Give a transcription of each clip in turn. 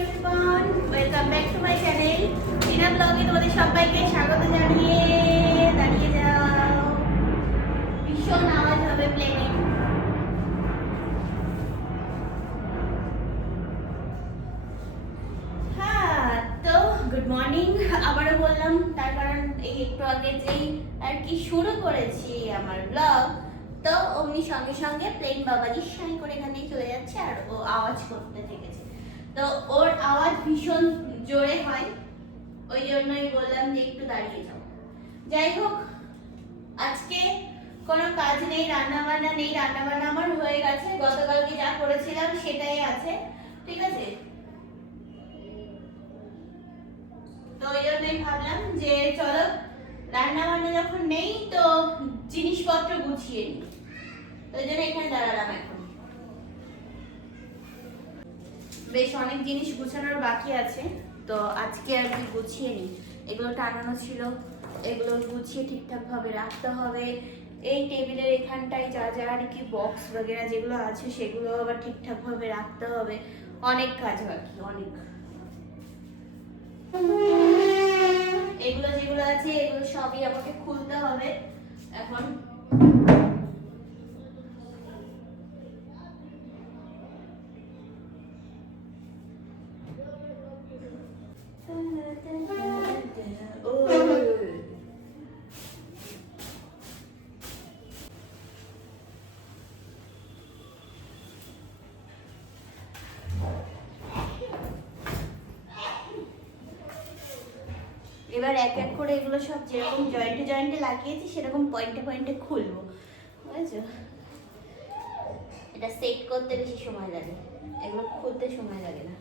Everyone, welcome back to my channel. Tina ব্লগে তোমাদের সবাইকে স্বাগত জানিয়ে দাঁড়িয়ে যাও। ভীষণ আওয়াজ হবে প্লেনে। হ্যাঁ, তো গুড মর্নিং আবারও বললাম, তার কারণ এই একটু আগে যেই আর কি শুরু করেছি আমার ব্লগ, তো অমনি সঙ্গে সঙ্গে প্লেন বাবাজি সাই করে এখানেই চলে যাচ্ছে আর ও আওয়াজ করতে থেকেছে। তো ওর আওয়াজ ভীষণ জোরে হয়, ওই জন্যই বললাম যে একটু দাঁড়িয়ে যাও। যাই হোক, আজকে কোনো কাজ নেই, রান্না বান্না নেই। রান্না বান্না আমার হয়ে গেছে, গতকালকে যা করেছিলাম সেটাই আছে, ঠিক আছে। তো ওই জন্যই ভাবলাম যে চলো রান্না বান্না যখন নেই তো জিনিসপত্র গুছিয়ে নিই, তো ওই জন্য এখানে দাঁড়ালাম। এখন বেশ অনেক জিনিস গুছানোর বাকি আছে, তো আজকে আর কি গুছিয়ে নিই। এগুলো টানানো ছিল, এগুলো গুছিয়ে ঠিকঠাক ভাবে রাখতে হবে। এই টেবিলের এখানটায় যা যা আর কি বক্স বগেরা যেগুলো আছে সেগুলো আবার ঠিকঠাক ভাবে রাখতে হবে। অনেক কাজ বাকি, অনেক। এগুলো যেগুলো আছে এগুলো সবই আমাকে খুলতে হবে এখন। এবার এক এক করে এগুলো সব যেরকম জয়েন্টে জয়েন্টে লাগিয়েছি সেরকম পয়েন্টে পয়েন্টে খুলবো, বুঝেছো। এটা সেট করতে বেশি সময় লাগে, এগুলো খুলতে সময় লাগে না।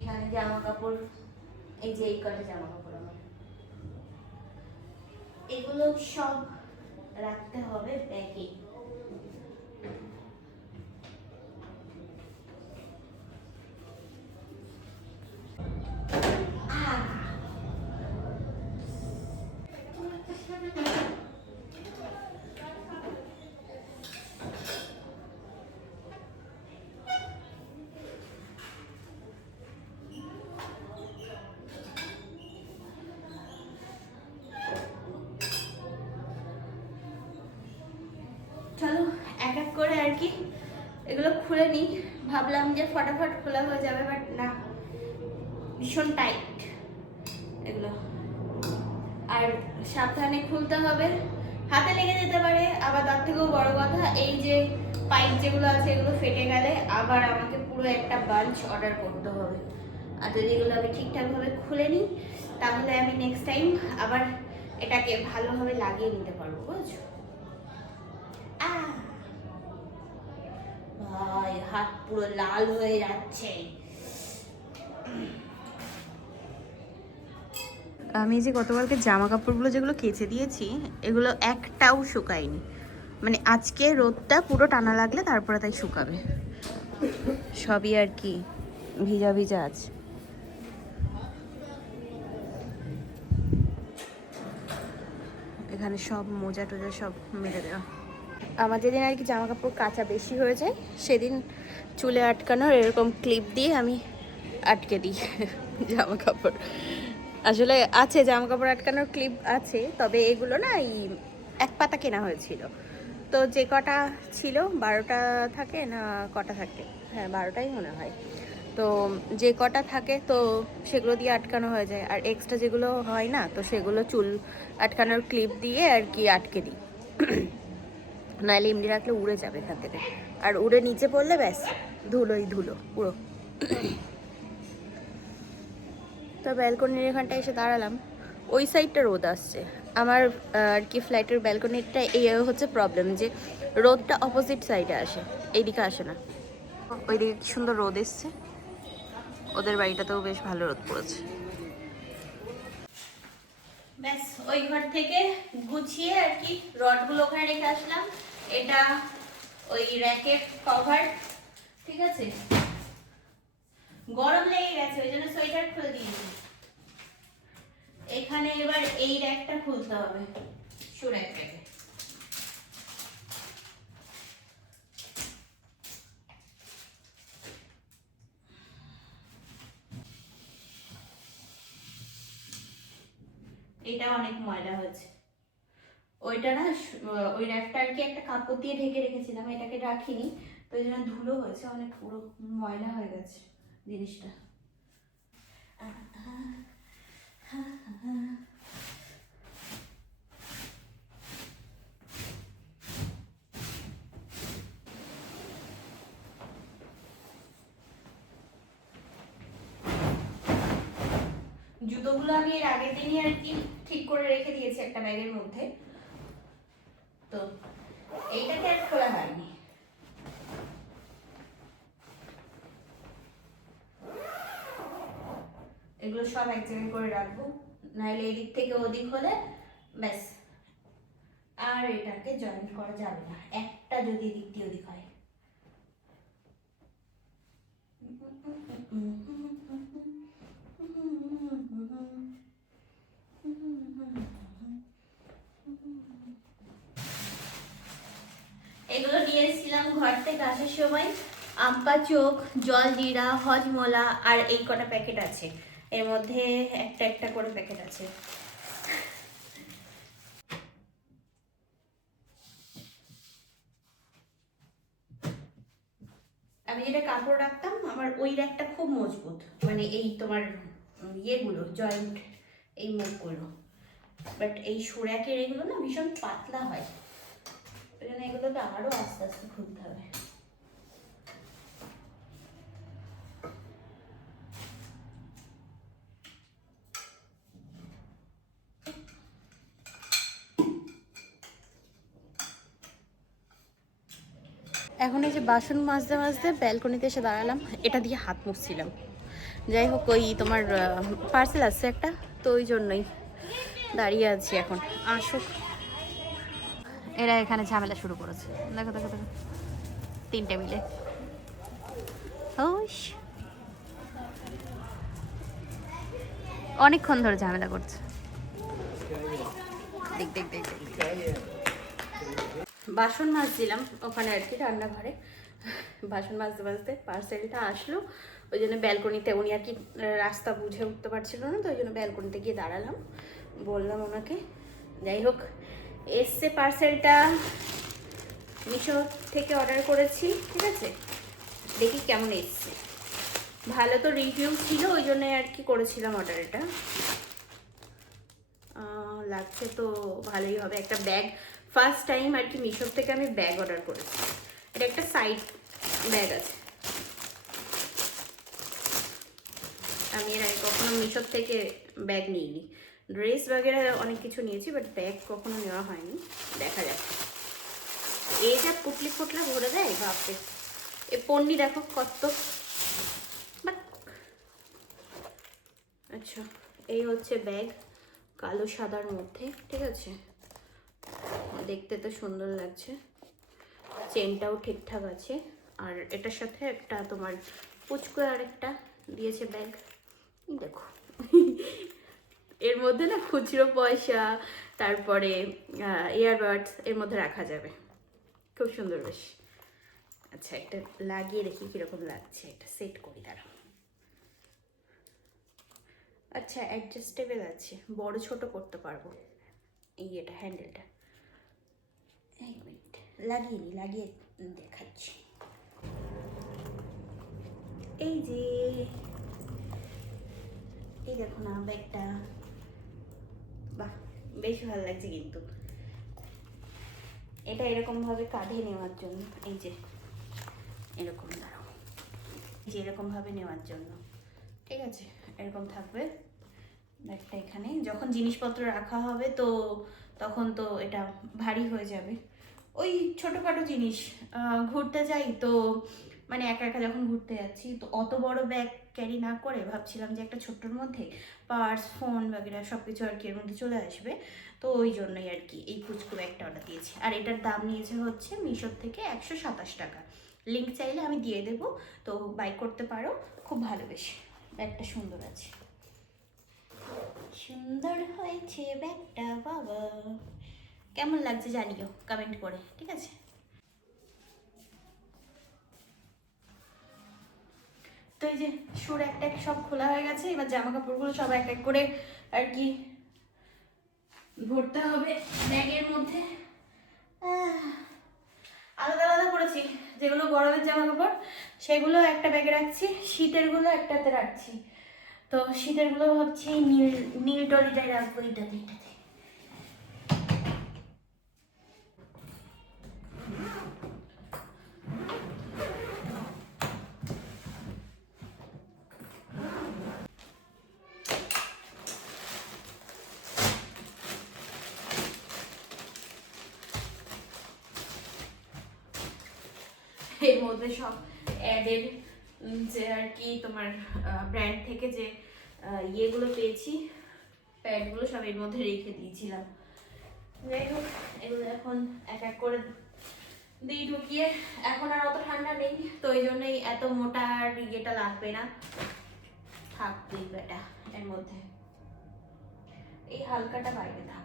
এখানে জামা কাপড়, এই যে এই কটা জামা কাপড় আমার, এগুলো সব রাখতে হবে ব্যাগে। চলো এক এক করে আর কি এগুলো খুলে নিই। ভাবলাম যে ফটাফট খোলা হয়ে যাবে, বাট না, ভীষণ টাইট এগুলো। আর সাবধানে খুলতে হবে, হাতে লেগে যেতে পারে। আবার তার থেকেও বড় কথা, এই যে পাইপ যেগুলো আছে এগুলো ফেটে গেলে আবার আমাকে পুরো একটা বাঞ্চ অর্ডার করতে হবে। আর যদি এগুলো আমি ঠিকঠাকভাবে খুলে নিই তাহলে আমি নেক্সট টাইম আবার এটাকে ভালোভাবে লাগিয়ে নিতে পারবো, বুঝছো। ভাই হাত পুরো লাল হয়ে যাচ্ছে। আমি যে গতকালকে জামা কাপড়গুলো যেগুলো কেচে দিয়েছি এগুলো একটাও শুকায়নি, মানে আজকে রোদটা পুরো টানা লাগলে তারপরে তাই শুকাবে। সবই আর কি ভিজা ভিজা আছে। এখানে সব মোজা টোজা সব মেরে দেওয়া। আমার যেদিন আর কি জামা কাপড় কাচা বেশি হয়ে যায় সেদিন চুলে আটকানোর এরকম ক্লিপ দিয়ে আমি আটকে দিই জামা কাপড়। আসলে আছে জামা কাপড় আটকানোর ক্লিপ আছে, তবে এগুলো না এই এক পাতা কেনা হয়েছিল। তো যে কটা ছিল 12টা থাকে না, কটা থাকে, হ্যাঁ 12টাই মনে হয়। তো যে কটা থাকে তো সেগুলো দিয়ে আটকানো হয়ে যায়, আর এক্সট্রা যেগুলো হয় না তো সেগুলো চুল আটকানোর ক্লিপ দিয়ে আর কি আটকে দিই। নাহলে এমনি রাখলে উড়ে যাবে এখান থেকে, আর উড়ে নিচে পড়লে ব্যাস ধুলোই ধুলো পুরো। তো ব্যালকনির এখানটায় এসে দাঁড়ালাম, ওই সাইডটা রোদ আসছে। আমার আর কি ফ্ল্যাটের ব্যালকনিটা এই হচ্ছে প্রবলেম, যে রোদটা অপোজিট সাইডে আসে, এইদিকে আসে না। ওইদিকে কি সুন্দর রোদ এসছে, ওদের বাড়িটাতেও বেশ ভালো রোদ পড়েছে। ব্যাস ওই ঘর থেকে গুছিয়ে আর কি রডগুলো ওখানে রেখে আসলাম। এটা ওই র্যাকের কভার, ঠিক আছে। গরম লেগে গেছে ওই জন্য সোয়েটার খুলে দিয়েছি। এখানে এবার এই র্যাকটা খুলতে হবে, শু র্যাকটাকে। এটা অনেক ময়লা হয়েছে। ওইটা না ওই র্যাকটা আর কি একটা কাপড় দিয়ে ঢেকে রেখেছিলাম, এটাকে রাখিনি, তো ওই জন্য ধুলো হয়েছে, অনেক পুরো ময়লা হয়ে গেছে জিনিসটা। জুতোগুলো আমি এর আগের দিনই আর কি ঠিক করে রেখে দিয়েছি একটা ব্যাগের মধ্যে, তো এইটাকে আর খোলা হয়নি। এগুলো সব এক জায়গায় করে রাখবো, নাহলে এদিক থেকে ওদিক হলে ব্যাস আর এটাকে জয়েন করা যাবে না, একটা যদি এদিক দিয়ে ওদিক হয়। এগুলো নিয়ে এসেছিলাম ঘর থেকে আসার সময়, আম্পা চোখ, জল জিরা, হজমোলা আর এই কটা প্যাকেট আছে, এর মধ্যে একটা একটা করে প্যাকেট আছে। আমি যেটা কাপড় রাখতাম আমার ওই র্যাকটা খুব মজবুত, মানে এই তোমার ইয়েগুলো জয়েন্ট, এই মুখগুলো, বাট এই সুরাকের এগুলো না ভীষণ পাতলা হয়, ওই জন্য এগুলোকে আরও আস্তে আস্তে খুলতে হবে। এখন এই যে বাসন মাজতে মাজতে ব্যালকনিতে এসে দাঁড়ালাম, এটা দিয়ে হাত মুছছিলাম। যাই হোক, ওই তোমার পার্সেল আসছে একটা, তো ওই জন্যই দাঁড়িয়ে আছি এখন, আসুক। এরা এখানে ঝামেলা শুরু করেছে, দেখো দেখো দেখো, তিনটে মিলে। অনেকক্ষণ ধরে ঝামেলা করছে। দেখ দেখ দেখ দেখ। বাসন মাজছিলাম ওখানে আর কি রান্নাঘরে, বাসন মাজতে মাজতে পার্সেলটা আসলো, ওই জন্য ব্যালকনিতে, উনি আর কি রাস্তা বুঝে উঠতে পারছিল না, তো ওই জন্য ব্যালকনিতে গিয়ে দাঁড়ালাম, বললাম ওনাকে। যাই হোক, এসছে পার্সেলটা, মিশো থেকে অর্ডার করেছি, ঠিক আছে, দেখি কেমন এসছে। ভালো তো রিভিউ ছিল, ওই জন্য আর কি করেছিলাম অর্ডার। এটা লাগছে তো ভালোই হবে, একটা ব্যাগ, ফার্স্ট টাইম আর কি মিশো থেকে আমি ব্যাগ অর্ডার করেছি। এটা একটা সাইড ব্যাগ আছে, আমি এর আগে কখনো মিশো থেকে ব্যাগ নিইনি, ড্রেস বাগেরা অনেক কিছু নিয়েছি, বাট ব্যাগ কখনো নেওয়া হয়নি। দেখা যাক, এই যা পুটলি ফুটলা ভরে দেয় বাপরে, এ পন্নি দেখো কত। আচ্ছা, এই হচ্ছে ব্যাগ, কালো সাদার মধ্যে, ঠিক আছে, দেখতে তো সুন্দর লাগছে, চেনটাও ঠিকঠাক আছে, আর এটার সাথে একটা তোমার পুচকু আর একটা দিয়েছে ব্যাগ, দেখো। এর মধ্যে না খুচরো পয়সা, তারপরে ইয়ারবাডস এর মধ্যে রাখা যাবে, খুব সুন্দর বেশ। আচ্ছা, একটা লাগিয়ে দেখি কিরকম লাগছে, এটা সেট করি দাঁড়াও। আচ্ছা, অ্যাডজাস্টেবল আছে, বড় ছোট করতে পারবো। এই এটা হ্যান্ডেলটা, এক মিনিট লাগিয়ে দেখাচ্ছি। এই যে, এই দেখো না ব্যাগটা, বাহ বেশ ভালো লাগছে কিন্তু। এটা এরকম ভাবে কাঁধে নেওয়ার জন্য, এই যে এরকম, দাঁড়াও, এই যে এরকম ভাবে নেওয়ার জন্য, ঠিক আছে, এরকম থাকবে ব্যাগটা। এখানে যখন জিনিসপত্র রাখা হবে তো তখন তো এটা ভারী হয়ে যাবে, ওই ছোটোখাটো জিনিস, ঘুরতে যাই তো, মানে একা একা যখন ঘুরতে যাচ্ছি তো অত বড় ব্যাগ ক্যারি না করে ভাবছিলাম যে একটা ছোট্টর মধ্যে পার্স, ফোন বাগেরা সব কিছু আর কি এর মধ্যে চলে আসবে, তো ওই জন্যই আর কি এই পুচকু ব্যাগটা অর্ডার দিয়েছি। আর এটার দাম নিয়েছে হচ্ছে মিশোর থেকে 127 টাকা, লিঙ্ক চাইলে আমি দিয়ে দেবো, তো বাই করতে পারো, খুব ভালো, বেশ ব্যাগটা সুন্দর আছে, সুন্দর হয়েছে ব্যাগটা বাবা। কেমন লাগছে জানিও কমেন্ট করে, ঠিক আছে। তো এই যে সুর একটা এক সব খোলা হয়ে গেছে, এবার জামা কাপড়গুলো সব এক এক করে আর কি ভরতে হবে ব্যাগের মধ্যে। আলাদা আলাদা করেছি, যেগুলো গরমের জামা কাপড় সেগুলো একটা ব্যাগে রাখছি, শীতেরগুলো একটাতে রাখছি। তো শীতেরগুলো ভাবছি নীল নীল টলিটাই রাখবো, এটাতে। এর মধ্যে সব অ্যাডের যে আর কি তোমার ব্র্যান্ড থেকে যে ইয়েগুলো পেয়েছি, প্যাডগুলো সব এর মধ্যে রেখে দিয়েছিলাম। যাই হোক, এগুলো এখন এক এক করে দিই ঢুকিয়ে। এখন আর অত ঠান্ডা নেই, তো এই জন্যই এত মোটা আর ইয়েটা লাগবে না, থাক বেটা এর মধ্যে। এই হালকাটা বাইরে থাক।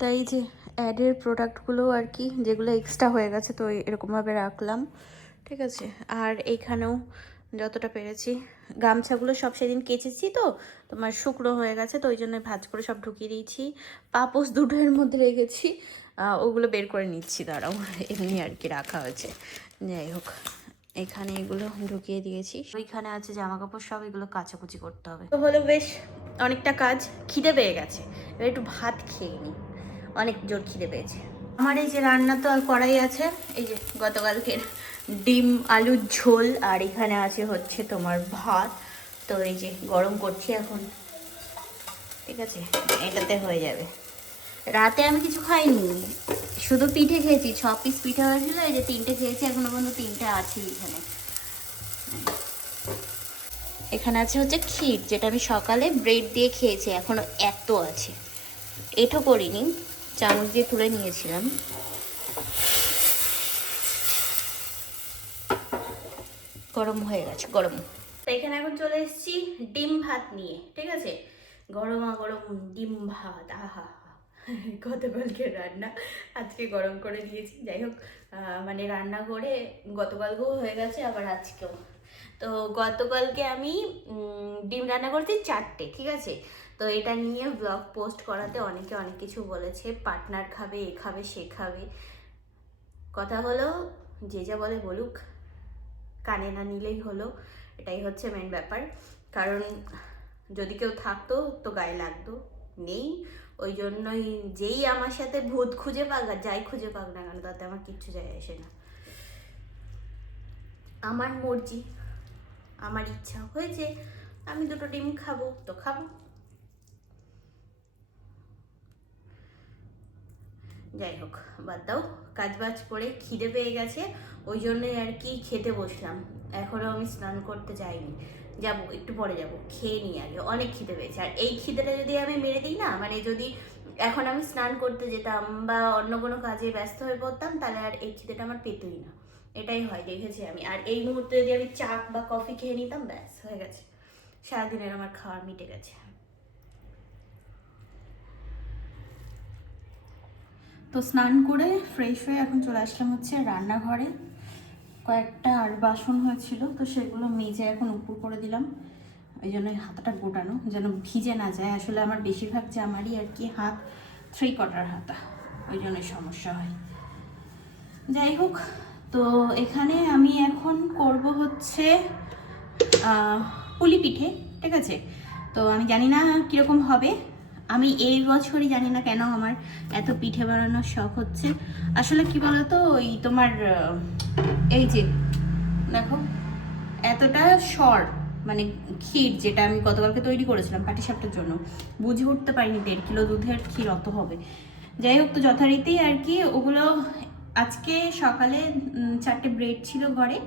তাই যে অ্যাডের প্রোডাক্টগুলো আর কি, যেগুলো এক্সট্রা হয়ে গেছে তো এরকমভাবে রাখলাম, ঠিক আছে। আর এইখানেও যতটা পেরেছি, গামছাগুলো সব সেদিন কেচেছি তো তোমার শুকনো হয়ে গেছে, তো ওই জন্য ভাঁজ করে সব ঢুকিয়ে দিয়েছি। পাপোশ দুটো এর মধ্যে রেখেছি, ওগুলো বের করে নিচ্ছি, দাঁড়াও, এমনি আর কি রাখা হয়েছে। যাই হোক, এখানে এগুলো ঢুকিয়ে দিয়েছি। ওইখানে আছে জামা কাপড় সব, এগুলো কাচাকুচি করতে হবে। তো হলো বেশ অনেকটা কাজ, খিদে পেয়ে গেছে, এবার একটু ভাত খেয়ে নিই, অনেক জোর খিদে পেয়েছে। আমার এই যে রান্না তো আর করাই আছে, এই যে গতকালকের ডিম আলুর ঝোল, আর এখানে আছে হচ্ছে তোমার ভাত। তো এই যে গরম করছি এখন, ঠিক আছে, এটাতে হয়ে যাবে। রাতে আমি কিছু খাইনি, শুধু পিঠে খেয়েছি, 6 পিস পিঠে হয়েছিল, এই যে 3টে খেয়েছি, এখনো পর্যন্ত 3টে আছে এখানে। এখানে আছে হচ্ছে ক্ষীর, যেটা আমি সকালে ব্রেড দিয়ে খেয়েছি, এখনো এত আছে, এটো করিনি, চামচ দিয়ে তুলে নিয়েছিলাম। গরম হয়ে গেছে, গরম। তো এখানে এখন চলে এসেছি ডিম ভাত নিয়ে, ঠিক আছে, গরমা গরম ডিম ভাত, আহা, গতকালকে রান্না আজকে গরম করে দিয়েছি। যাই হোক, মানে রান্না করে গতকালকেও হয়ে গেছে, আবার আজকেও। তো গতকালকে আমি ডিম রান্না করছি 4টে, ঠিক আছে। তো এটা নিয়ে ব্লগ পোস্ট করাতে অনেকে অনেক কিছু বলেছে, পার্টনার খাবে, এ খাবে, সে খাবে। কথা হলো, যে যা বলে বলুক, কানে না নিলেই হলো, এটাই হচ্ছে মেন ব্যাপার। কারণ যদি কেউ থাকতো তো গায়ে লাগতো, নেই, ওই জন্যই যেই আমার সাথে ভূত খুঁজে পাক আর যাই খুঁজে পাক না কেন, তাতে আমার কিচ্ছু যায় আসে না। আমার মর্জি, আমার ইচ্ছা হয়েছে আমি 2টো ডিম খাবো তো খাবো। যাই হোক, বাদ দাও, কাজ বাজ করে খিদে পেয়ে গেছে, ওই জন্যই আর কি খেতে বসলাম। এখনও আমি স্নান করতে যাইনি, যাব একটু পরে, যাব, খেয়ে নিই আগে, অনেক খিদে পেয়েছে। আর এই খিদেটা যদি আমি মেরে দিই না, মানে যদি এখন আমি স্নান করতে যেতাম বা অন্য কোনো কাজে ব্যস্ত হয়ে পড়তাম, তাহলে আর এই খিদেটা আমার পেতই না, এটাই হয়, দেখেছি আমি। আর এই মুহূর্তে যদি আমি চা বা কফি খেয়ে নিতাম, ব্যাস হয়ে গেছে, সারাদিনের আমার খাওয়া মিটে গেছে। তো স্নান করে ফ্রেশ হয়ে এখন চলে আসলাম হচ্ছে রান্নাঘরে। কয়েকটা আর বাসন হয়েছিল, তো সেগুলো মেজে এখন উপর করে দিলাম, ওই জন্য হাতাটা গোটানো যেন ভিজে না যায়। আসলে আমার বেশিরভাগ জামারই আর কি হাত 3/4 হাতা, ওই জন্য সমস্যা হয়। যাই হোক, তো এখানে আমি এখন করব হচ্ছে পুলি পিঠে, ঠিক আছে। তো আমি জানি না কীরকম হবে, আমি এই বছরই জানি না কেন আমার এত পিঠে বানানোর শখ হচ্ছে। আসলে কি বলতো, ওই তোমার এই যে দেখো এতটা শর্ট, মানে ক্ষীর যেটা আমি গতকালকে তৈরি করেছিলাম পাটিসাপটার জন্য, বুঝে উঠতে পারিনি 1.5 কিলো দুধের ক্ষীর অত হবে। যাই হোক, তো যথারীতি আর কি ওগুলো আজকে সকালে 4টে ব্রেড ছিল ঘরে,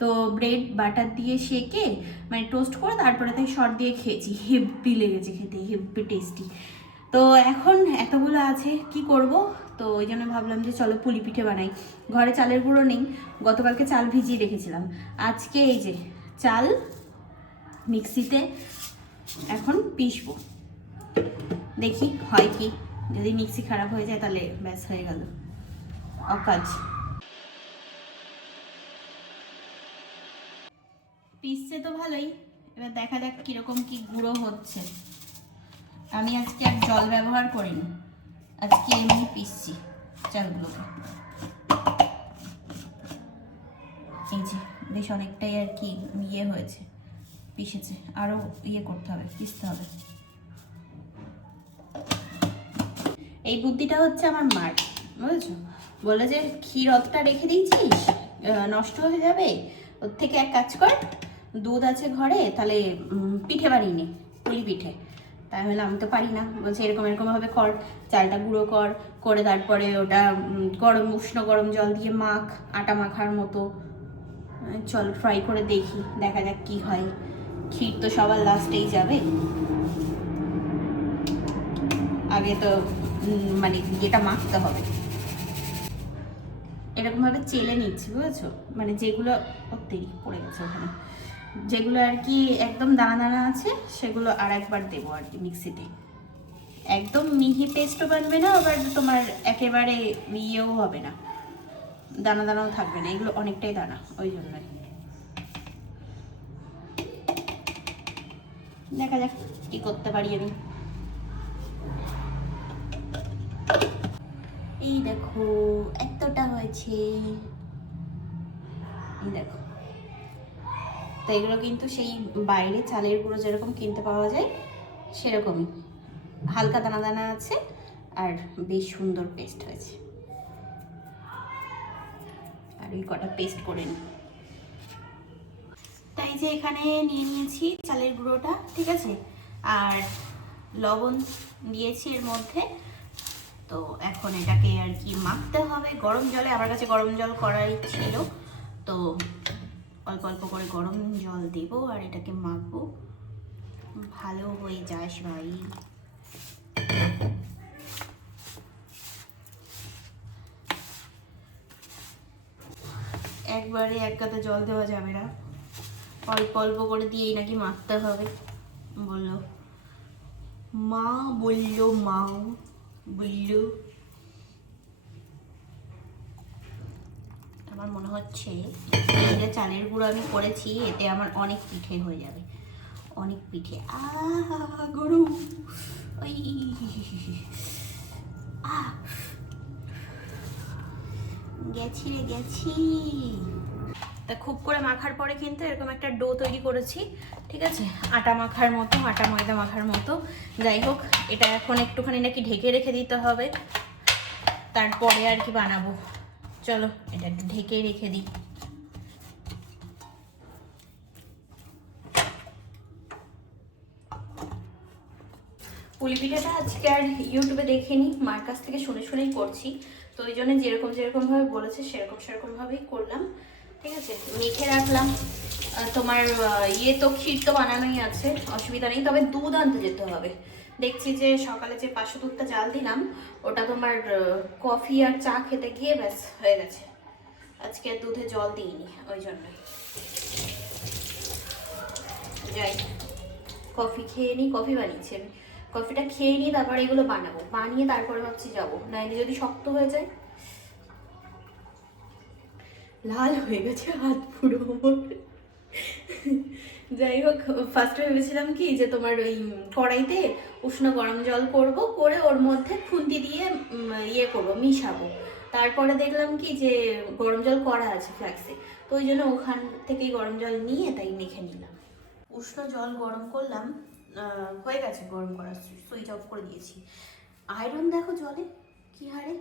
তো ব্রেড বাটার দিয়ে সেকে মানে টোস্ট করে তারপরে তাই শর্ট দিয়ে খেয়েছি, হেব্বি লেগেছে খেতে, হেব্বি টেস্টি। তো এখন এতগুলো আছে কি করব, তো ওই জন্য ভাবলাম যে চলো পুলি পিঠে বানাই। ঘরে চালের গুঁড়ো নেই, গতকালকে চাল ভিজিয়ে রেখেছিলাম, আজকে এই যে চাল মিক্সিতে এখন পিসবো, দেখি হয় কি, যদি মিক্সি খারাপ হয়ে যায় তাহলে ব্যাস হয়ে গেল অকাজ। পিসছে তো ভালোই, এবার দেখা যাক কিরকম কি গুঁড়ো হচ্ছে। আমি আজকে আর জল ব্যবহার করিনি, আজকে এমনি পিসছি চালগুলোকে। এই যে বেশ অনেকটাই আর কি ইয়ে হয়েছে, পিসেছে, আরও ইয়ে করতে হবে, পিসতে হবে। এই বুদ্ধিটা হচ্ছে আমার মার, বুঝেছো? বলে যে ক্ষীর অতটা রেখে দিয়েছিস, নষ্ট হয়ে যাবে, ওর থেকে এক কাজ কর, দুধ আছে ঘরে, তাহলে পিঠে বানিয়ে নে, পুলি পিঠে। তাই হলে আমি তো পারি না, বলছে এরকম এরকমভাবে কর, চালটা গুঁড়ো কর, করে তারপরে ওটা উষ্ণ গরম জল দিয়ে মাখ, আটা মাখার মতো। চল ফ্রাই করে দেখি, দেখা যাক কি হয়। ক্ষীর তো সবার লাস্টেই যাবে, আগে তো মানে যেটা মাখতে হবে। এরকমভাবে চেলে নিচ্ছি, বুঝেছো? মানে যেগুলো অত্যেই পড়ে গেছে ওখানে, যেগুলো আর কি একদম দানা দানা আছে সেগুলো আর একবার দেবো আর কি মিক্সিতে। একদম মিহি পেস্টও বানবে না, আবার তোমার একেবারে ইয়েও হবে না, দানা দানাও থাকবে না, এগুলো অনেকটাই দানা, ওই জন্যই। দেখা যাক কি করতে পারি আমি। এই দেখো এতটা হয়েছে, এই দেখো। তো এগুলো কিন্তু সেই বাইরে চালের গুঁড়ো যেরকম কিনতে পাওয়া যায় সেরকমই, হালকা দানা দানা আছে আর বেশ সুন্দর পেস্ট হয়েছে। আর এই কটা পেস্ট করে নিই। তাই যে এখানে নিয়ে নিয়েছি চালের গুঁড়োটা, ঠিক আছে, আর লবণ দিয়েছি এর মধ্যে। তো এখন এটাকে আর কি মাখতে হবে গরম জলে, আমার কাছে গরম জল করাই ছিল, তো অল্প অল্প করে গরম জল দেবো আর এটাকে মাখবো, ভালো হয়ে যাস ভাই। একবারে এক গাদা জল দেওয়া যাবে না, অল্প অল্প করে দিয়েই নাকি মাখতে হবে বললো মা, বললো মা, বললো। আমার মনে হচ্ছে এই যে চালের গুঁড়ো আমি করেছি এতে আমার অনেক পিঠে হয়ে যাবে, অনেক পিঠে। গরম, ওই গেছি রে গেছি। তা খুব করে মাখার পরে কিন্তু এরকম একটা ডো তৈরি করেছি, ঠিক আছে, আটা মাখার মতো, আটা ময়দা মাখার মতো। যাই হোক, এটা এখন একটুখানি নাকি ঢেকে রেখে দিতে হবে, তারপরে আর কি বানাবো। চলো এটা একটু ঢেকে রেখে দিই। পুলি পিঠাটা আজকে আর ইউটিউবে দেখিনি, মার কাছ থেকে শুনে শুনেই করছি, তো ওই জন্য যেরকম যেরকমভাবে বলেছে সেরকম সেরকমভাবেই করলাম, ঠিক আছে। মেখে রাখলাম, তোমার ইয়ে তো ক্ষীর তো বানানোই আছে, অসুবিধা নেই, তবে দুধ আনতে যেতে হবে। দেখছি যে সকালে যে পাঁচশো দুধটা জাল দিলাম ওটা তোমার কফি আর চা খেতে গিয়ে ব্যাস হয়ে গেছে, আজকে আর দুধে জল দিইনি, ওই জন্যই। যাই কফি খেয়ে নিই, কফি বানিয়েছি আমি, কফিটা খেয়ে নিই, তারপরে এগুলো বানাবো, বানিয়ে তারপরে ভাবছি যাবো, নাইলে যদি শক্ত হয়ে যায়। লাল হয়ে গেছে হাত পুরো আমার। যাই হোক, ফার্স্টে ভেবেছিলাম কি যে তোমার ওই কড়াইতে উষ্ণ গরম জল করব, করে ওর মধ্যে খুন্তি দিয়ে ইয়ে করবো, মিশাবো। তারপরে দেখলাম কি যে গরম জল করা আছে ফ্ল্যাক্সে, তো ওই জন্য ওখান থেকেই গরম জল নিয়ে তাই মেখে নিলাম। উষ্ণ জল গরম করলাম, হয়ে গেছে গরম করা, সুইচ অফ করে দিয়েছি। আয়রন দেখো জলে কি হারে।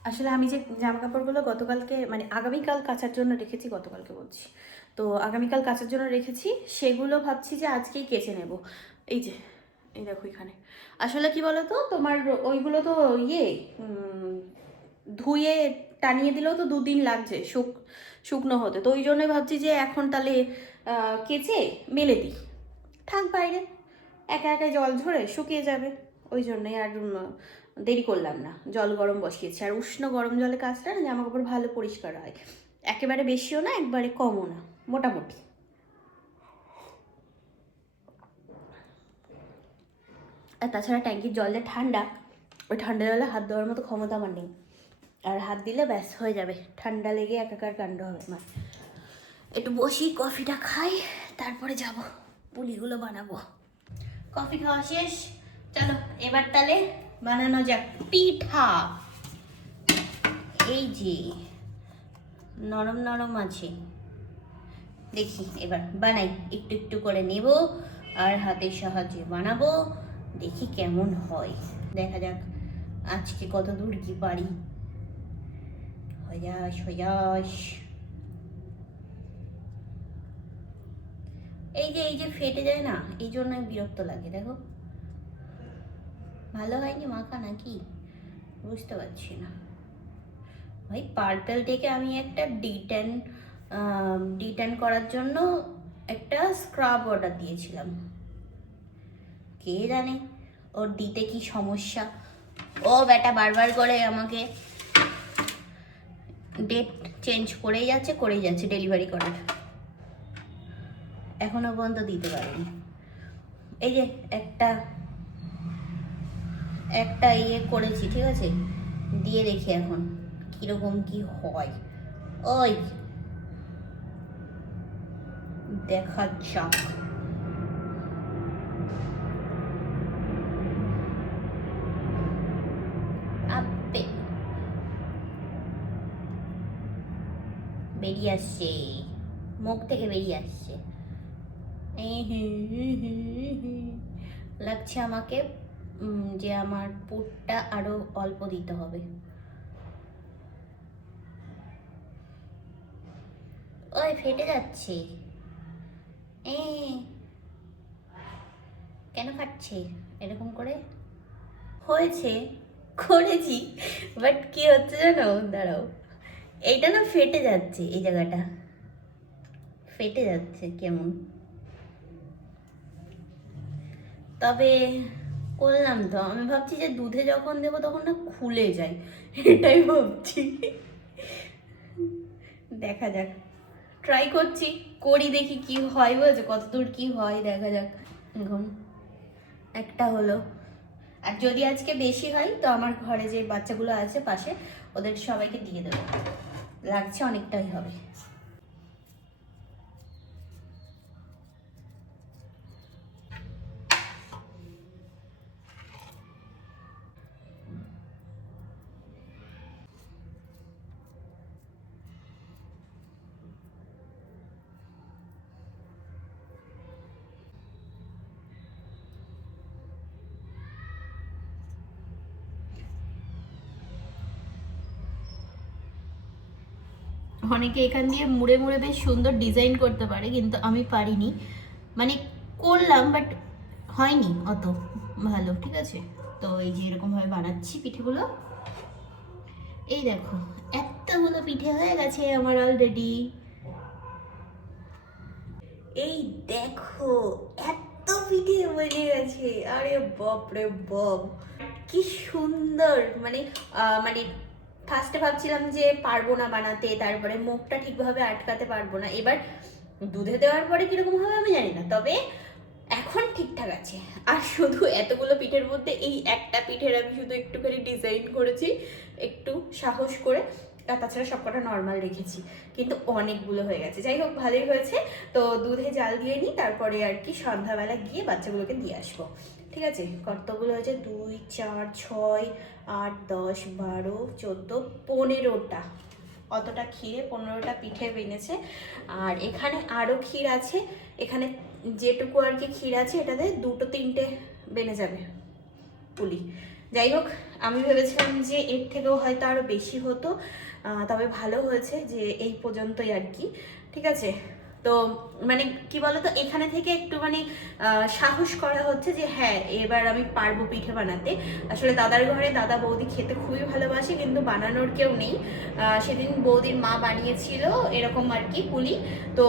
আসলে আমি যে জামা কাপড়গুলো গতকালকে মানে আগামীকাল কাচার জন্য রেখেছি, গতকালকে বলছি, তো আগামীকাল কাচার জন্য রেখেছি, সেগুলো ভাবছি যে আজকেই কেচে নেব। এই যে এই দেখো এখানে, আসলে কি বলো তো তোমার ওইগুলো তো ইয়ে ধুয়ে টানিয়ে দিলেও তো দুদিন লাগছে শুকনো হতে, তো ওই জন্যই ভাবছি যে এখন তাহলে কেচে মেলে দিই, থাক বাইরে, একা একা জল ঝরে শুকিয়ে যাবে, ওই জন্যই আর দেরি করলাম না, জল গরম বসিয়েছি। আর উষ্ণ গরম জলে কাচলে না জামা কাপড় ভালো পরিষ্কার হয়, একেবারে বেশিও না একবারে কমও না, মোটামুটি। আর তাছাড়া ট্যাঙ্কির জল যে ঠান্ডা, ওই ঠান্ডা জলে হাত দেওয়ার মতো ক্ষমতা আমার নেই, আর হাত দিলে ব্যাস হয়ে যাবে, ঠান্ডা লেগে একাকার কাণ্ড হবে আমার। একটু বসি, কফিটা খাই, তারপরে যাব পুলিগুলো বানাবো। কফি খাওয়া শেষ, চলো এবার তাহলে বানানো যাক পিঠা। এই যে নরম নরম আছে, দেখি এবার বানাই, একটু একটু করে নেব আর হাতের সাহায্যে বানাবো, দেখি কেমন হয়, দেখা যাক আজকে কত দূর কি পারি। হয়াস হয়াস। এই যে ফেটে যায় না, এই জন্য বিরক্ত লাগে। দেখো ভালো হয়নি মাখা নাকি বুঝতে পারছি না। ভাই পার্পেল থেকে আমি একটা ডিটেন করার জন্য একটা স্ক্রাব অর্ডার দিয়েছিলাম, কে জানে ওর দিতে কি সমস্যা। ও বেটা বারবার করে আমাকে ডেট চেঞ্জ করেই যাচ্ছে ডেলিভারি করার, এখনো পর্যন্ত দিতে পারেনি। এই যে একটা ইয়ে করেছি, ঠিক আছে, দিয়ে দেখি এখন কিরকম কি হয়, ওই দেখা যাক। আপে বেরিয়ে আসছে, মুখ থেকে বেরিয়ে আসছে, লাগছে আমাকে যে আমার পুরটা আরো অল্প দিতে হবে। ওই ফেটে যাচ্ছে, কেন ফাটছে এরকম করে? হয়েছে, করেছি, বাট কি হচ্ছে জানো, দাঁড়াও, এইটা না ফেটে যাচ্ছে, এই জায়গাটা ফেটে যাচ্ছে কেমন, তবে করলাম তো। আমি ভাবছি যে দুধে যখন দেবো তখন না খুলে যায়, এটাই ভাবছি। দেখা যাক, ট্রাই করছি, করি দেখি কি হয়, বলছে কতদূর কি হয় দেখা যাক। এখন একটা হলো, আর যদি আজকে বেশি হয় তো আমার ঘরে যে বাচ্চাগুলো আছে পাশে ওদের সবাইকে দিয়ে দেবো, লাগছে অনেকটাই হবে। অনেকে এখান দিয়ে মুড়ে মুড়ে বেশ সুন্দর ডিজাইন করতে পারে, কিন্তু আমি পারিনি, মানে করলাম বাট হয়নি অত ভালো, ঠিক আছে। তো এই যে এরকমভাবে বানাচ্ছি পিঠেগুলো, এই দেখো এতগুলো পিঠে হয়ে গেছে আমার অলরেডি। এই দেখো এত পিঠে হয়ে গেছে, আরে বাপ রে বাপ, কি সুন্দর। মানে মানে ফার্স্টে ভাবছিলাম যে পারবো না বানাতে, তারপরে মুখটা ঠিকভাবে আটকাতে পারবো না, এবার দুধে দেওয়ার পরে কিরকম হবে আমি জানি না, তবে এখন ঠিকঠাক আছে। আর শুধু এতগুলো পিঠের মধ্যে এই একটা পিঠের আমি শুধু একটুখানি ডিজাইন করেছি একটু সাহস করে, আর তাছাড়া সবকটা নর্মাল রেখেছি, কিন্তু অনেকগুলো হয়ে গেছে। যাই হোক ভালোই হয়েছে। তো দুধে জাল দিয়ে নিই, তারপরে আর কি সন্ধ্যাবেলা গিয়ে বাচ্চাগুলোকে দিয়ে আসবো, ঠিক আছে। কতগুলো হয়েছে, 2 4 6 8 10 12 14 15টা, অতটা ক্ষীরে 15টা পিঠে বেনেছে। আর এখানে আরও ক্ষীর আছে, এখানে যেটুকু আর কি ক্ষীর আছে এটাতে 2 3টে বেনে যাবে পুলি। যাই হোক আমি ভেবেছিলাম যে এর থেকেও হয়তো আরও বেশি হতো, তবে ভালো হয়েছে যে এই পর্যন্তই আর কি, ঠিক আছে। তো মানে কি বলতো, এখানে থেকে একটু মানে সাহস করা হচ্ছে যে হ্যাঁ এবার আমি পারবো পিঠে বানাতে। আসলে দাদার ঘরে দাদা বৌদি খেতে খুবই ভালোবাসে, কিন্তু বানানোর কেউ নেই। সেদিন বৌদির মা বানিয়েছিল এরকম আর কি পুলি, তো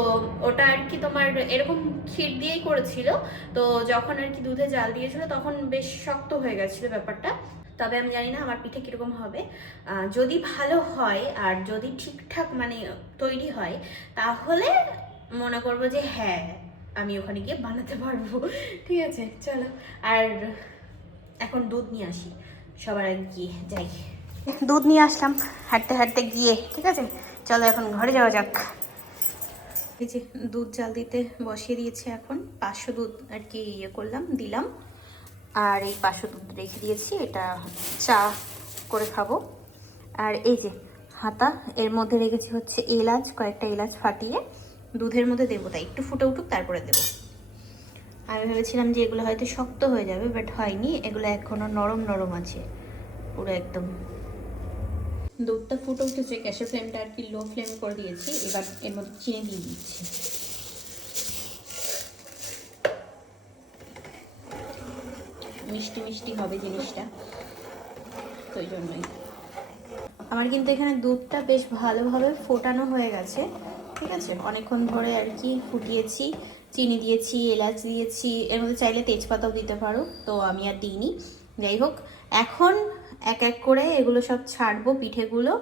ওটা আর কি তোমার এরকম ক্ষীর দিয়েই করেছিল। তো যখন আর কি দুধে জাল দিয়েছিল তখন বেশ শক্ত হয়ে গেছিলো ব্যাপারটা। তবে আমি জানি না আমার পিঠে কীরকম হবে, যদি ভালো হয় আর যদি ঠিকঠাক মানে তৈরি হয় তাহলে মনে করবো যে হ্যাঁ আমি ওখানে গিয়ে বানাতে পারবো, ঠিক আছে। চলো আর এখন দুধ নিয়ে আসি, সবার আগে গিয়ে যাই। দুধ নিয়ে আসলাম হাঁটতে হাঁটতে গিয়ে, ঠিক আছে চলো এখন ঘরে যাওয়া যাক। এই যে দুধ জাল দিতে বসিয়ে দিয়েছি, এখন 500 দুধ আর কি করলাম, দিলাম। আর এই 500 দুধ রেখে দিয়েছি, এটা চা করে খাবো। আর এই যে হাতা, এর মধ্যে রেখেছি হচ্ছে এলাচ, কয়েকটা এলাচ ফাটিয়ে দুধের মধ্যে দেবো, তাই একটু ফুটে উঠুক তারপরে দেবো। আমি ভেবেছিলাম যে এগুলো হয়তো শক্ত হয়ে যাবে, বাট হয়নি, এগুলো এখনো নরম নরম আছে পুরো একদম। দুধটা ফুটে উঠেছে, গ্যাসের ফ্লেমটা আর কি লো ফ্লেম করে দিয়েছি। এবার এর মধ্যে চিনি দিয়ে দিচ্ছি। মিষ্টি মিষ্টি হবে জিনিসটা, তো ওই জন্যই। আমার কিন্তু এখানে দুধটা বেশ ভালোভাবে ফোটানো হয়ে গেছে, ঠিক আছে, অনেকক্ষণ ধরে আর কি ফুটিয়েছি। চিনি দিয়েছি, এলাচ দিয়েছি, এর মধ্যে চাইলে তেজপাতাও দিতে পারো, তো আমি আর দিইনি। যাই হোক, এখন এক এক করে এগুলো সব ছাড়বো, পিঠেগুলো।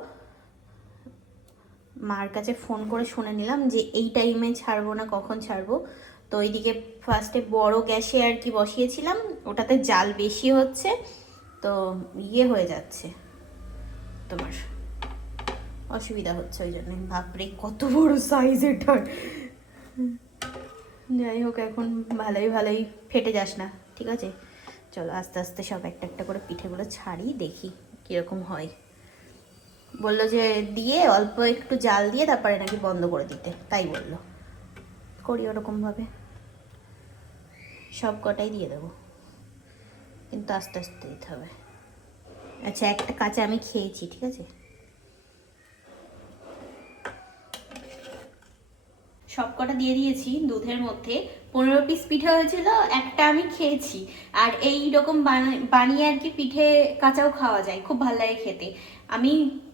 মার কাছে ফোন করে শুনে নিলাম যে এই টাইমে ছাড়বো না কখন ছাড়বো। তো ওইদিকে ফার্স্টে বড় গ্যাসে আর কি বসিয়েছিলাম, ওটাতে জাল বেশি হচ্ছে, তো ইয়ে হয়ে যাচ্ছে, তোমার অসুবিধা হচ্ছে, ওই জন্য। বাপরে কত বড় সাইজ এটার। যাই হোক, এখন ভালোই ভালোই ফেটে যাস না, ঠিক আছে। চলো আস্তে আস্তে সব একটা একটা করে পিঠেগুলো ছাড়ি, দেখি কীরকম হয়। বললো যে দিয়ে অল্প একটু জাল দিয়ে তারপরে নাকি বন্ধ করে দিতে, তাই বললো, করি ওরকমভাবে। সব কটাই দিয়ে দেবো, কিন্তু আস্তে আস্তে দিতে হবে। আচ্ছা, একটা কাঁচা আমি খেয়েছি, ঠিক আছে। সব কটা দিয়ে দিয়েছি দুধের মধ্যে। 15 পিস পিঠে হয়েছিল, একটা আমি খেয়েছি। আর এই রকম বানিয়ে আর কি পিঠে কাঁচাও খাওয়া যায়, খুব ভালো লাগে খেতে। আমি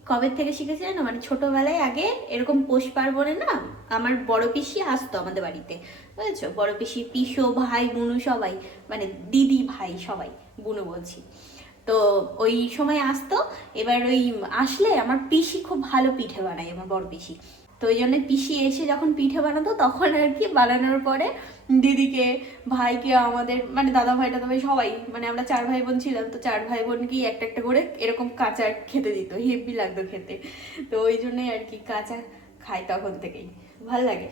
কবে থেকে শিখেছি না, মানে ছোটবেলায় আগে এরকম পৌষ পার্বণে না, আমার বড় পিসি আসতো আমাদের বাড়িতে, বুঝেছো, বড় পিসি, পিসো, ভাই, বুনু সবাই, মানে দিদি ভাই সবাই, বুনু বলছি। তো ওই সময় আসতো। এবার ওই আসলে আমার পিসি খুব ভালো পিঠে বানায়, আমার বড় পিসি। তো ওই জন্য পিসি এসে যখন পিঠে বানাতো, তখন আর কি বানানোর পরে দিদিকে, ভাইকে, আমাদের মানে দাদা ভাই টাদা ভাই সবাই, মানে আমরা 4 ভাই বোন ছিলাম, তো 4 ভাই বোনকেই একটা একটা করে এরকম কাঁচা খেতে দিত, হেভি লাগতো খেতে। তো ওই জন্যই আর কি কাঁচা খাই তখন থেকেই, ভাল লাগে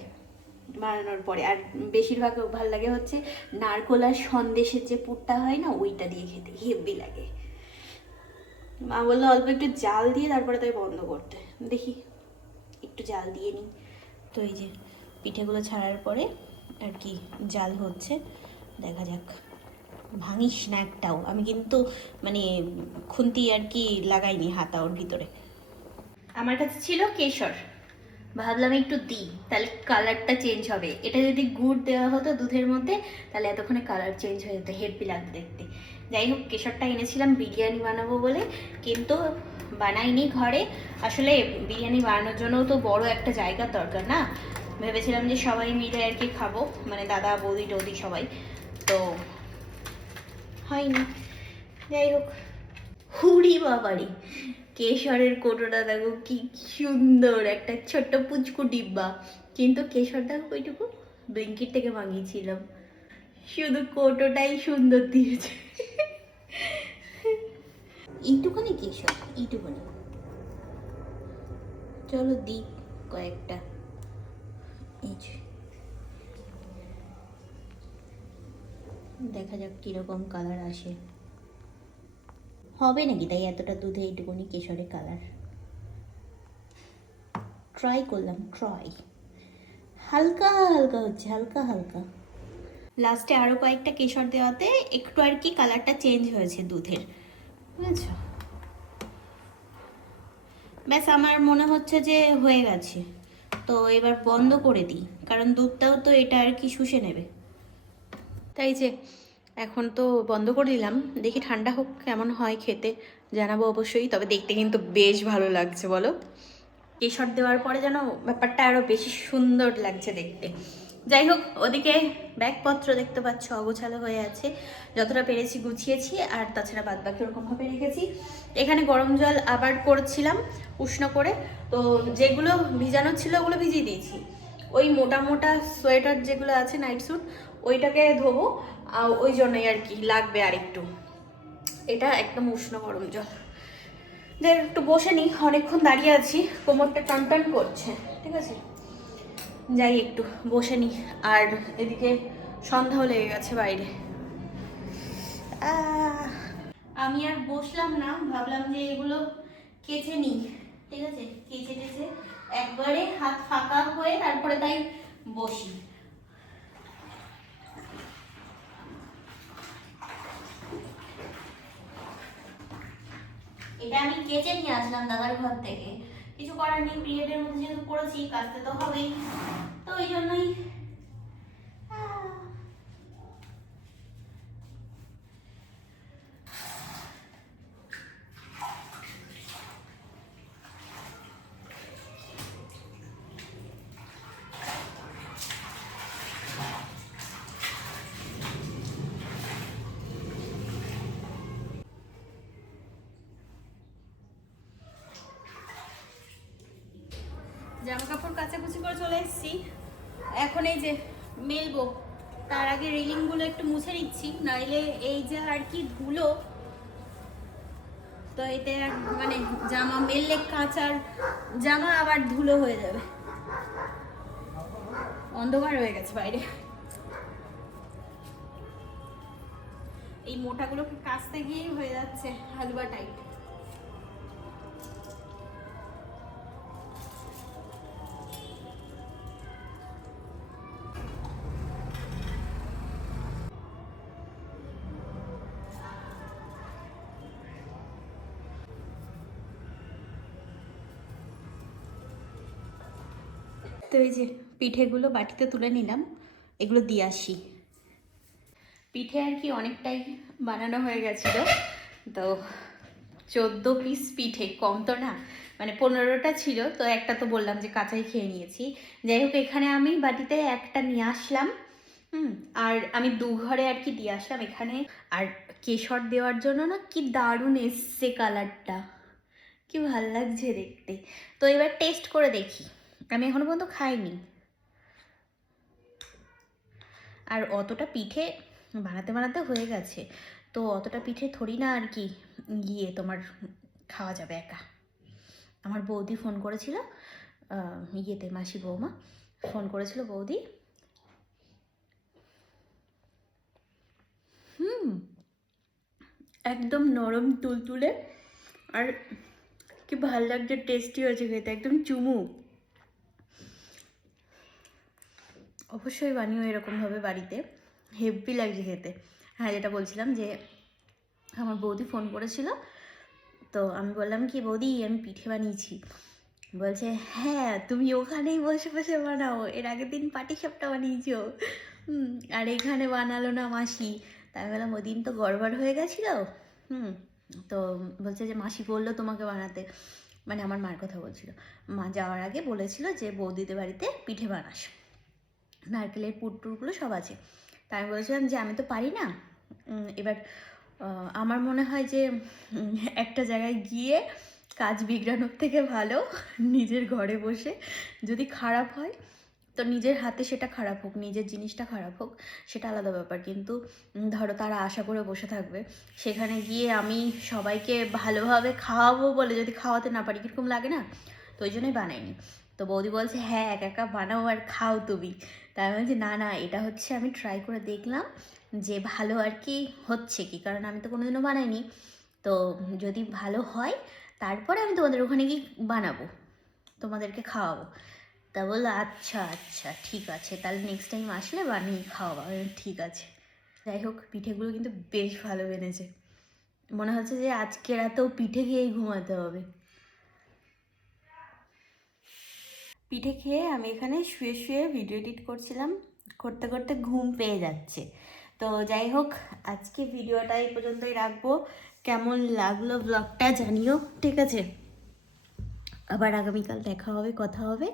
বানানোর পরে। আর বেশিরভাগ ভাল লাগে হচ্ছে নারকোল আর সন্দেশের যে পুরটা হয় না, ওইটা দিয়ে খেতে হেভি লাগে। মা বললো অল্প একটু জাল দিয়ে তারপরে তাই বন্ধ করতে, দেখি একটু জাল দিয়ে নিই। তো এই যে পিঠেগুলো ছাড়ার পরে আর কি জাল হচ্ছে, দেখা যাক। ভাঙিস না একটাও, আমি কিন্তু মানে খুন্তি আর কি লাগাইনি হাতা ওর ভিতরে। আমার কাছে ছিল কেশর, ভাবলাম একটু দিই, তাহলে কালারটা চেঞ্জ হবে। এটা যদি গুড় দেওয়া হতো দুধের মধ্যে, তাহলে এতক্ষণে কালার চেঞ্জ হয়ে যেত, হেভি লাগতো দেখতে। যাই হোক, কেশরটা এনেছিলাম বিরিয়ানি বানাবো বলে, কিন্তু বানাইনি ঘরে। আসলে বিরিয়ানি বানানোর জন্যও তো বড় একটা জায়গার দরকার না, ভেবেছিলাম যে সবাই মিলে আর কি খাবো, মানে দাদা, বৌদি টৌদি সবাই, তো হয়নি। যাই হোক, হুড়ি বাবারি, কেশরের কোটোটা দেখো কি সুন্দর, একটা ছোট্ট পুচকু ডিব্বা, কিন্তু কেশর দেখো ওইটুকু ব্লিঙ্কিট থেকে মাগিয়েছিলাম, শুধু কোটোটাই সুন্দর দিয়েছে। এইটুখানি কেশর, এইটুখানি। চলো দিই কয়েকটা, এই যে দেখা যাক কিরকম কালার আসে। হবে নাকি তাই এতটা দুধে এইটুকুনি কেশরের কালার? ট্রাই করলাম, হালকা হালকা হচ্ছে, হালকা হালকা। লাস্টে আরও কয়েকটা কেশর দেওয়াতে একটু আর কি কালারটা চেঞ্জ হয়েছে দুধের, বুঝেছ। ব্যাস, আমার মনে হচ্ছে যে হয়ে গেছে, তো এবার বন্ধ করে দিই, কারণ দুধটাও তো এটা আর কি শুষে নেবে। তাই যে এখন তো বন্ধ করে দিলাম, দেখি ঠান্ডা হোক কেমন হয় খেতে, জানাবো অবশ্যই। তবে দেখতে কিন্তু বেশ ভালো লাগছে, বলো। কেশর দেওয়ার পরে যেন ব্যাপারটা আরও বেশি সুন্দর লাগছে দেখতে। যাই হোক, ওদিকে ব্যাগপত্র দেখতে পাচ্ছ অগোছালো হয়ে আছে, যতটা পেরেছি গুছিয়েছি, আর তাছাড়া বাদবাকি ওরকমভাবে রেখেছি। এখানে গরম জল আবার করছিলাম উষ্ণ করে, তো যেগুলো ভিজানো ছিল ওগুলো ভিজিয়ে দিয়েছি। ওই মোটা মোটা সোয়েটার যেগুলো আছে, নাইট স্যুট, ওইটাকে ধোবো, ওই জন্যই আর কি লাগবে আর একটু। এটা একদম উষ্ণ গরম জল। যাই একটু বসে নিই, অনেকক্ষণ দাঁড়িয়ে আছি, কোমরটা টান টান করছে। ঠিক আছে, যাই একটু বসে নিই। আর এদিকে সন্ধ্যাও লেগে গেছে বাইরে। আমি আর বসলাম না, ভাবলাম যে এগুলো কেচে নিই। ঠিক আছে, কেচে টেচে একবারে হাত ফাঁকা হয়ে তারপরে তাই বসি। এটা আমি কেচে নিয়ে আসলাম দাদার ঘর থেকে। কিছু করার নেই, পিরিয়ডের মধ্যে যেহেতু পড়েছি, কাচতে তো হবেই, তো ওই জন্যই। জামা কাপড় কাচাকুচি করে চলে এসেছি, এখন এই যে মেলবো। তার আগে রেলিংগুলো একটু মুছে নিচ্ছি, নাইলে এই যে আর কি ধুলো, তো এতে মানে জামা মেললে কাচার জামা আবার ধুলো হয়ে যাবে। অন্ধকার হয়ে গেছে বাইরে। এই মোটাগুলোকে কাচতে গিয়েই হয়ে যাচ্ছে হালুয়া টাইট। তো এই যে পিঠেগুলো বাটিতে তুলে নিলাম, এগুলো দিয়ে আসি। পিঠে আর কি অনেকটাই বানানো হয়ে গেছিল, তো 14 পিস পিঠে, কম তো না, মানে 15টা ছিল, তো একটা তো বললাম যে কাঁচাই খেয়ে নিয়েছি। যাই হোক, এখানে আমি বাটিতে একটা নিয়ে আসলাম, আর আমি 2 ঘরে আর কি দিয়ে আসলাম এখানে। আর কেশর দেওয়ার জন্য না কি দারুণ এসছে কালারটা, কি ভাল লাগছে দেখতে। তো এবার টেস্ট করে দেখি, আমি এখনো পর্যন্ত খাইনি। আর অতটা পিঠে বানাতে বানাতে হয়ে গেছে, তো অতটা পিঠে থরি না আর কি তোমার খাওয়া যাবে একা। আমার বৌদি ফোন করেছিল, মাসি বৌমা ফোন করেছিল, বৌদি একদম নরম তুলতুলে, আর কি ভাল লাগছে, টেস্টি হয়েছে খেতে, একদম চুমু। অবশ্যই বানিও এরকমভাবে বাড়িতে, হেভি লাগছে খেতে। হ্যাঁ, যেটা বলছিলাম যে আমার বৌদি ফোন করেছিল, তো আমি বললাম কি বৌদি আমি পিঠে বানিয়েছি। বলছে হ্যাঁ তুমি ওখানেই বসে বসে বানাও, এর আগের দিন পাটিসাপটা বানিয়েছো, আর এখানে বানালো না মাসি। তাই আমি বললাম ওই দিন তো গড়বড় হয়ে গেছিলো। তো বলছে যে মাসি বললো তোমাকে বানাতে, মানে আমার মার কথা বলছিল। মা যাওয়ার আগে বলেছিল যে বৌদিদের বাড়িতে পিঠে বানাস, নারকেলের পুরটুরগুলো সব আছে। তাই আমি বলেছিলাম যে আমি তো পারি না। এবার আমার মনে হয় যে একটা জায়গায় গিয়ে কাজ বিগড়ানোর থেকে ভালো নিজের ঘরে বসে, যদি খারাপ হয় তো নিজের হাতে সেটা খারাপ হোক, নিজের জিনিসটা খারাপ হোক, সেটা আলাদা ব্যাপার। কিন্তু ধরো তারা আশা করে বসে থাকবে, সেখানে গিয়ে আমি সবাইকে ভালোভাবে খাওয়াবো বলে যদি খাওয়াতে না পারি, কীরকম লাগে না? তো ওই জন্যই বানাইনি। তো বৌদি বলছে হ্যাঁ একা একা বানাও আর খাও তুমি। তাই আমি বলছি না না, এটা হচ্ছে আমি ট্রাই করে দেখলাম যে ভালো আর কি হচ্ছে কি, কারণ আমি তো কোনোদিনও বানাইনি। তো যদি ভালো হয় তারপরে আমি তোমাদের ওখানে গিয়ে বানাবো, তোমাদেরকে খাওয়াবো। তা বললো আচ্ছা আচ্ছা ঠিক আছে, তাহলে নেক্সট টাইম আসলে বানিয়ে খাওয়াবো। ঠিক আছে। যাই হোক, পিঠেগুলো কিন্তু বেশ ভালো বেনেছে, মনে হচ্ছে যে আজকে রাতেও পিঠে খেয়েই ঘুমাতে হবে। পিঠে খেয়ে আমি এখানে শুয়ে শুয়ে ভিডিও এডিট করছিলাম, করতে করতে ঘুম পেয়ে যাচ্ছে। তো যাই হোক, আজকে ভিডিওটা এই পর্যন্তই রাখবো। কেমন লাগলো ব্লগটা জানিও, ঠিক আছে? আবার আগামীকাল দেখা হবে, কথা হবে।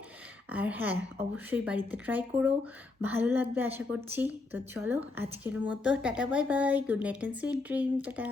আর হ্যাঁ, অবশ্যই বাড়িতে ট্রাই করো, ভালো লাগবে আশা করছি। তো চলো আজকের মতো tata, bye bye, good night and sweet dream, tata.